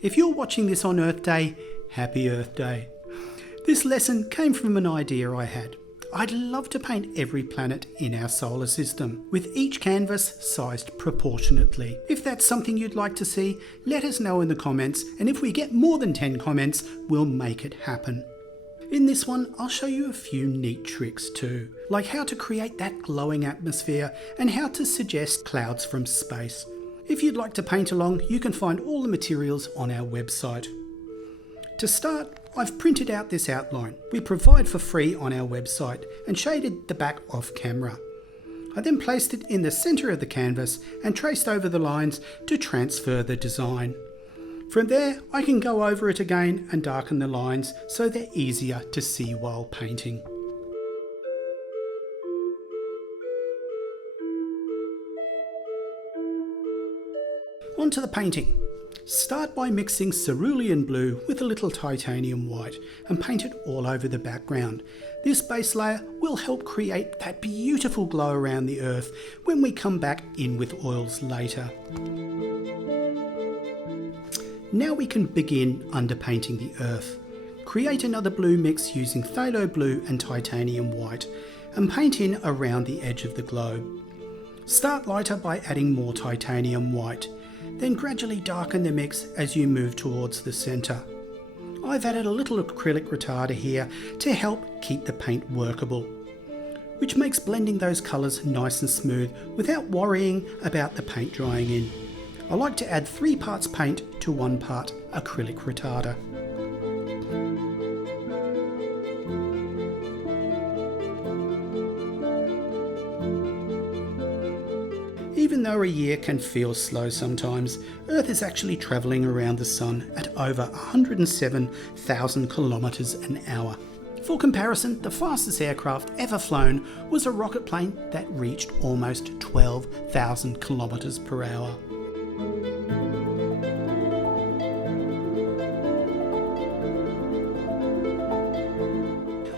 If you're watching this on Earth Day, happy Earth Day. This lesson came from an idea I had. I'd love to paint every planet in our solar system, with each canvas sized proportionately. If that's something you'd like to see, let us know in the comments, and if we get more than 10 comments, we'll make it happen. In this one, I'll show you a few neat tricks too, like how to create that glowing atmosphere and how to suggest clouds from space. If you'd like to paint along, you can find all the materials on our website. To start, I've printed out this outline we provide for free on our website and shaded the back off camera. I then placed it in the centre of the canvas and traced over the lines to transfer the design. From there, I can go over it again and darken the lines so they're easier to see while painting. On to the painting. Start by mixing cerulean blue with a little titanium white and paint it all over the background. This base layer will help create that beautiful glow around the earth when we come back in with oils later. Now we can begin underpainting the earth. Create another blue mix using phthalo blue and titanium white and paint in around the edge of the globe. Start lighter by adding more titanium white. Then gradually darken the mix as you move towards the centre. I've added a little acrylic retarder here to help keep the paint workable, which makes blending those colours nice and smooth without worrying about the paint drying in. I like to add 3 parts paint to 1 part acrylic retarder. Even though a year can feel slow sometimes, Earth is actually travelling around the Sun at over 107,000 kilometres an hour. For comparison, the fastest aircraft ever flown was a rocket plane that reached almost 12,000 kilometres per hour.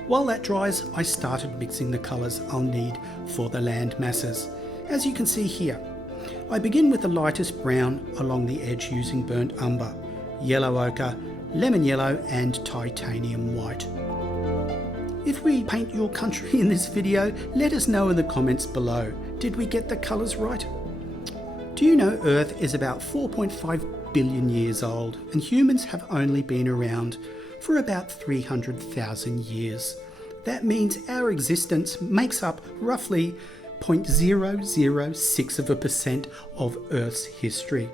While that dries, I started mixing the colours I'll need for the land masses. As you can see here, I begin with the lightest brown along the edge using burnt umber, yellow ochre, lemon yellow and titanium white. If we paint your country in this video, let us know in the comments below. Did we get the colours right? Do you know Earth is about 4.5 billion years old and humans have only been around for about 300,000 years. That means our existence makes up roughly 0.006% of Earth's history.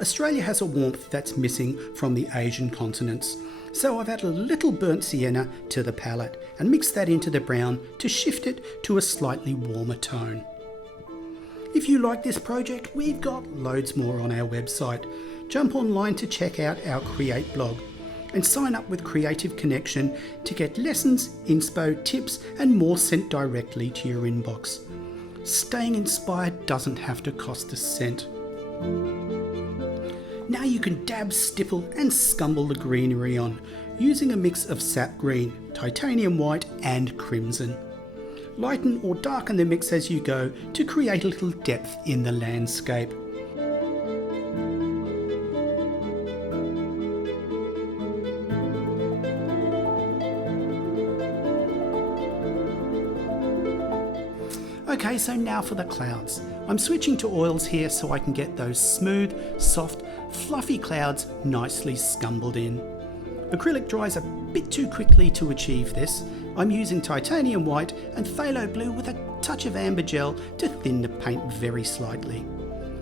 Australia has a warmth that's missing from the Asian continents, so I've added a little burnt sienna to the palette and mixed that into the brown to shift it to a slightly warmer tone. If you like this project, we've got loads more on our website. Jump online to check out our Create blog and sign up with Creative Connection to get lessons, inspo, tips and more sent directly to your inbox. Staying inspired doesn't have to cost a cent. Now you can dab, stipple and scumble the greenery on using a mix of sap green, titanium white and crimson. Lighten or darken the mix as you go to create a little depth in the landscape. Okay, so now for the clouds. I'm switching to oils here so I can get those smooth, soft, fluffy clouds nicely scumbled in. Acrylic dries a bit too quickly to achieve this. I'm using titanium white and phthalo blue with a touch of amber gel to thin the paint very slightly.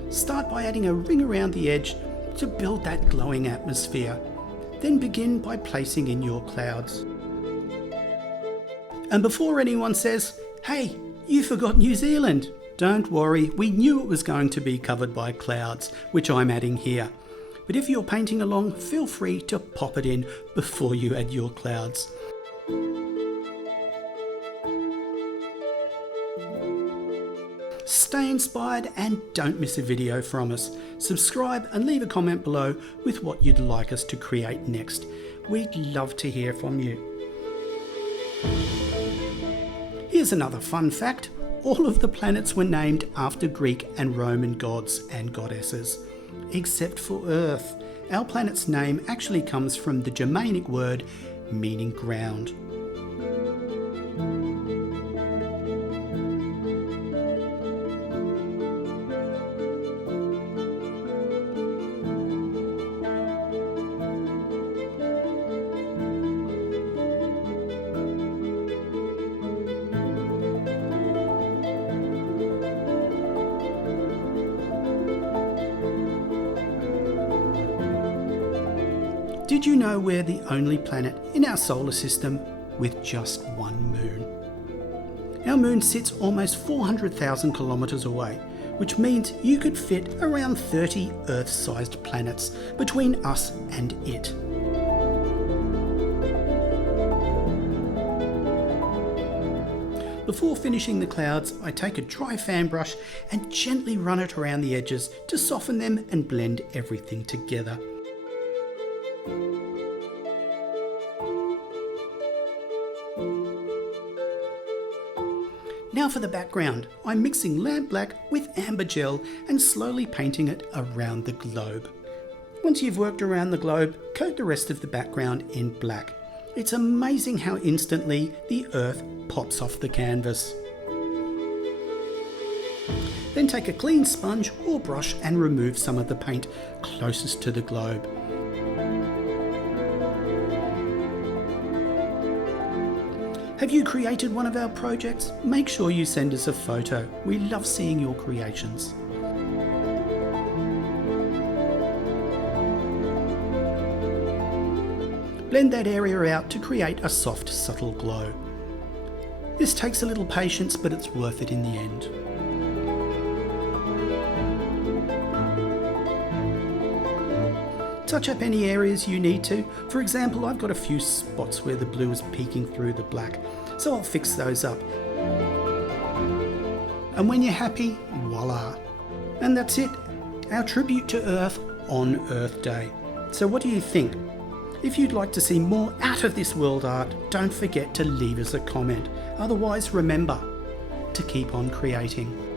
Start by adding a ring around the edge to build that glowing atmosphere. Then begin by placing in your clouds. And before anyone says, "Hey, you forgot New Zealand," don't worry, we knew it was going to be covered by clouds, which I'm adding here. But if you're painting along, feel free to pop it in before you add your clouds. Stay inspired and don't miss a video from us. Subscribe and leave a comment below with what you'd like us to create next. We'd love to hear from you. Here's another fun fact. All of the planets were named after Greek and Roman gods and goddesses, except for Earth. Our planet's name actually comes from the Germanic word meaning ground. Did you know we're the only planet in our solar system with just one moon? Our moon sits almost 400,000 kilometres away, which means you could fit around 30 Earth-sized planets between us and it. Before finishing the clouds, I take a dry fan brush and gently run it around the edges to soften them and blend everything together. Now for the background. I'm mixing lamp black with amber gel and slowly painting it around the globe. Once you've worked around the globe, coat the rest of the background in black. It's amazing how instantly the earth pops off the canvas. Then take a clean sponge or brush and remove some of the paint closest to the globe. Have you created one of our projects? Make sure you send us a photo. We love seeing your creations. Blend that area out to create a soft, subtle glow. This takes a little patience, but it's worth it in the end. Touch up any areas you need to. For example, I've got a few spots where the blue is peeking through the black, so I'll fix those up. And when you're happy, voila. And that's it, our tribute to Earth on Earth Day. So what do you think? If you'd like to see more out of this world art, don't forget to leave us a comment. Otherwise, remember to keep on creating.